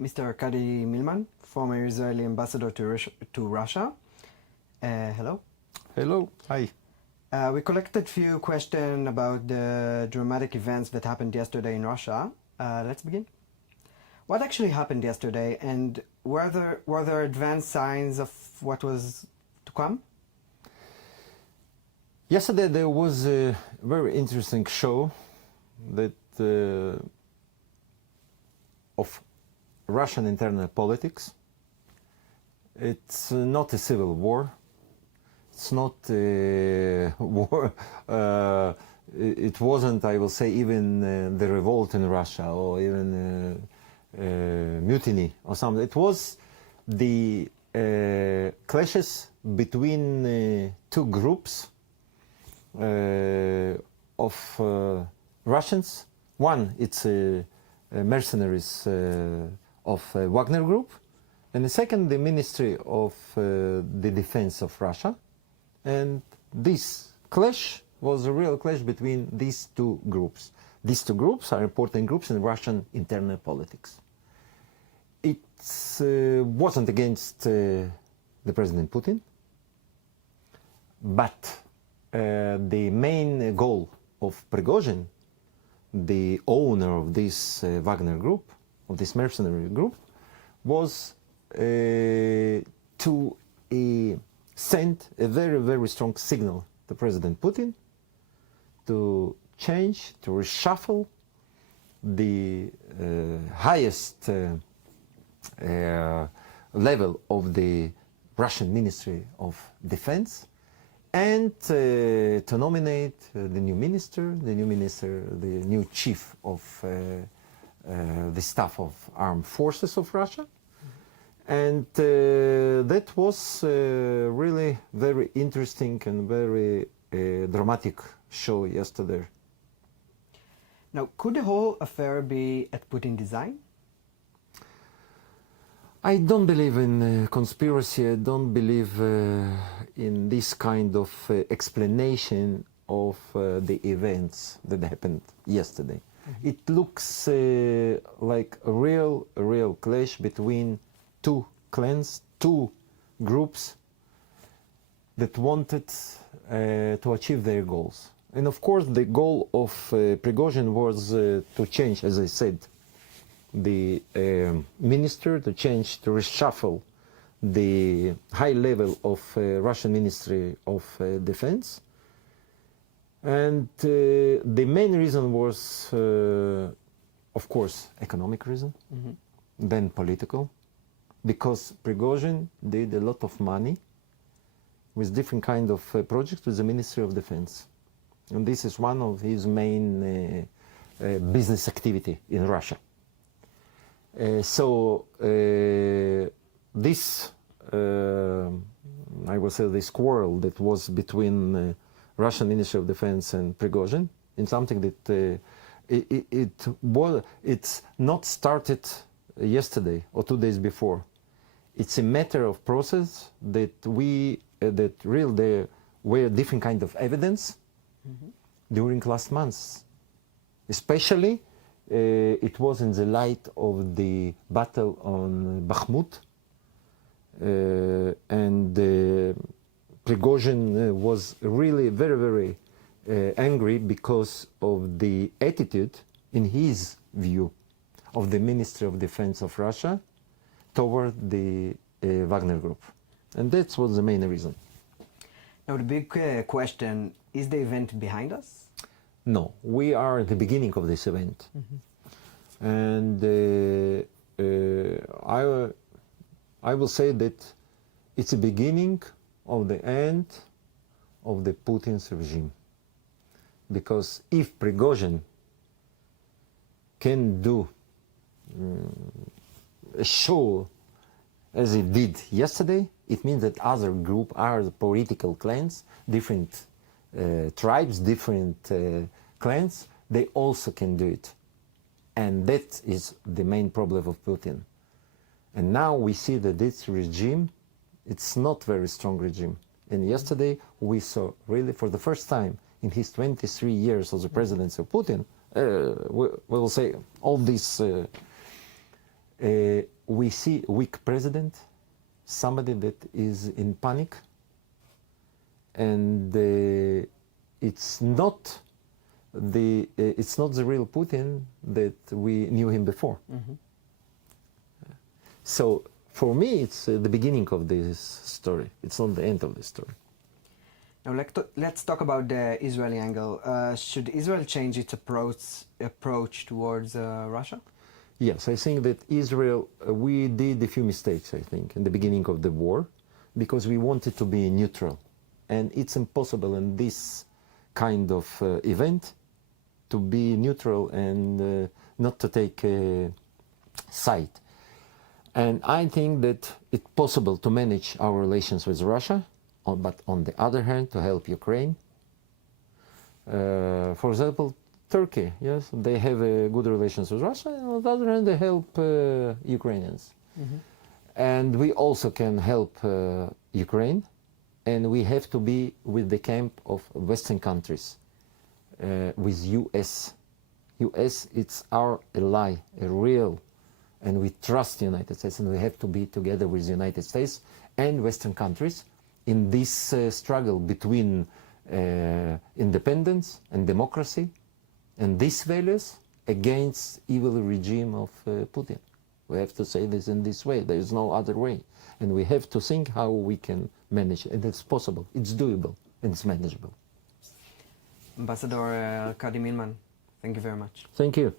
Mr. Arkady Milman, former Israeli ambassador to Russia. Hello. Hello. Hi. We collected a few questions about the dramatic events that happened yesterday in Russia. Let's begin. What actually happened yesterday, and were there advanced signs of what was to come? Yesterday there was a very interesting show that of Russian internal politics. It's not a civil war. It's not a war. It wasn't, I will say, even the revolt in Russia or even mutiny or something. It was the clashes between two groups of Russians. One, it's mercenaries of Wagner Group, and the second, the Ministry of the Defense of Russia. And this clash was a real clash between these two groups. These two groups are important groups in Russian internal politics. It wasn't against the President Putin, but the main goal of Prigozhin, the owner of this Wagner Group, of this mercenary group, was to send a very, very strong signal to President Putin to change, to reshuffle the highest level of the Russian Ministry of Defense, and to nominate the new minister, the new chief of the staff of armed forces of Russia. And that was really very interesting and very dramatic show yesterday. Now, could the whole affair be at Putin design? I don't believe in conspiracy. I don't believe in this kind of explanation of the events that happened yesterday. Mm-hmm. It looks like a real clash between two clans, two groups that wanted to achieve their goals. And of course, the goal of Prigozhin was to change, as I said, the minister, to change, to reshuffle the high level of Russian Ministry of Defense. And the main reason was, of course, economic reason, mm-hmm. then political, because Prigozhin did a lot of money with different kind of projects with the Ministry of Defense. And this is one of his main business activity in Russia. So this, I will say, this quarrel that was between Russian Ministry of Defense and Prigozhin, in something that it's not started yesterday or 2 days before. It's a matter of process that there were different kind of evidence mm-hmm. during last months, especially. It was in the light of the battle on Bakhmut, and Prigozhin was really very angry because of the attitude, in his view, of the Ministry of Defense of Russia toward the Wagner Group. And that was the main reason. Now the big question, is the event behind us? No, we are at the beginning of this event. Mm-hmm. And I will say that it's a beginning of the end of the Putin's regime. Because if Prigozhin can do a show as he did yesterday, it means that other political clans, different tribes, different clans, they also can do it. And that is the main problem of Putin. And now we see that this regime, it's not very strong regime. And yesterday we saw really for the first time in his 23 years of the presidency of Putin, we will say all these We see a weak president, somebody that is in panic, and it's not the real Putin that we knew him before. So for me, it's the beginning of this story. It's not the end of the story. Now let's talk about the Israeli angle. Should Israel change its approach towards Russia? Yes, I think that Israel, we did a few mistakes, I think, in the beginning of the war, because we wanted to be neutral. And it's impossible in this kind of event to be neutral and not to take a side. And I think that it's possible to manage our relations with Russia, but on the other hand, to help Ukraine. For example, Turkey, yes, they have good relations with Russia, and on the other hand, they help Ukrainians. And we also can help Ukraine, and we have to be with the camp of Western countries, with US. US, it's our ally, a real, and we trust the United States, and we have to be together with the United States and Western countries in this struggle between independence and democracy and these values against evil regime of Putin. We have to say this in this way. There is no other way. And we have to think how we can manage it. And it's possible. It's doable. And it's manageable. Ambassador Arkady Milman, thank you very much. Thank you.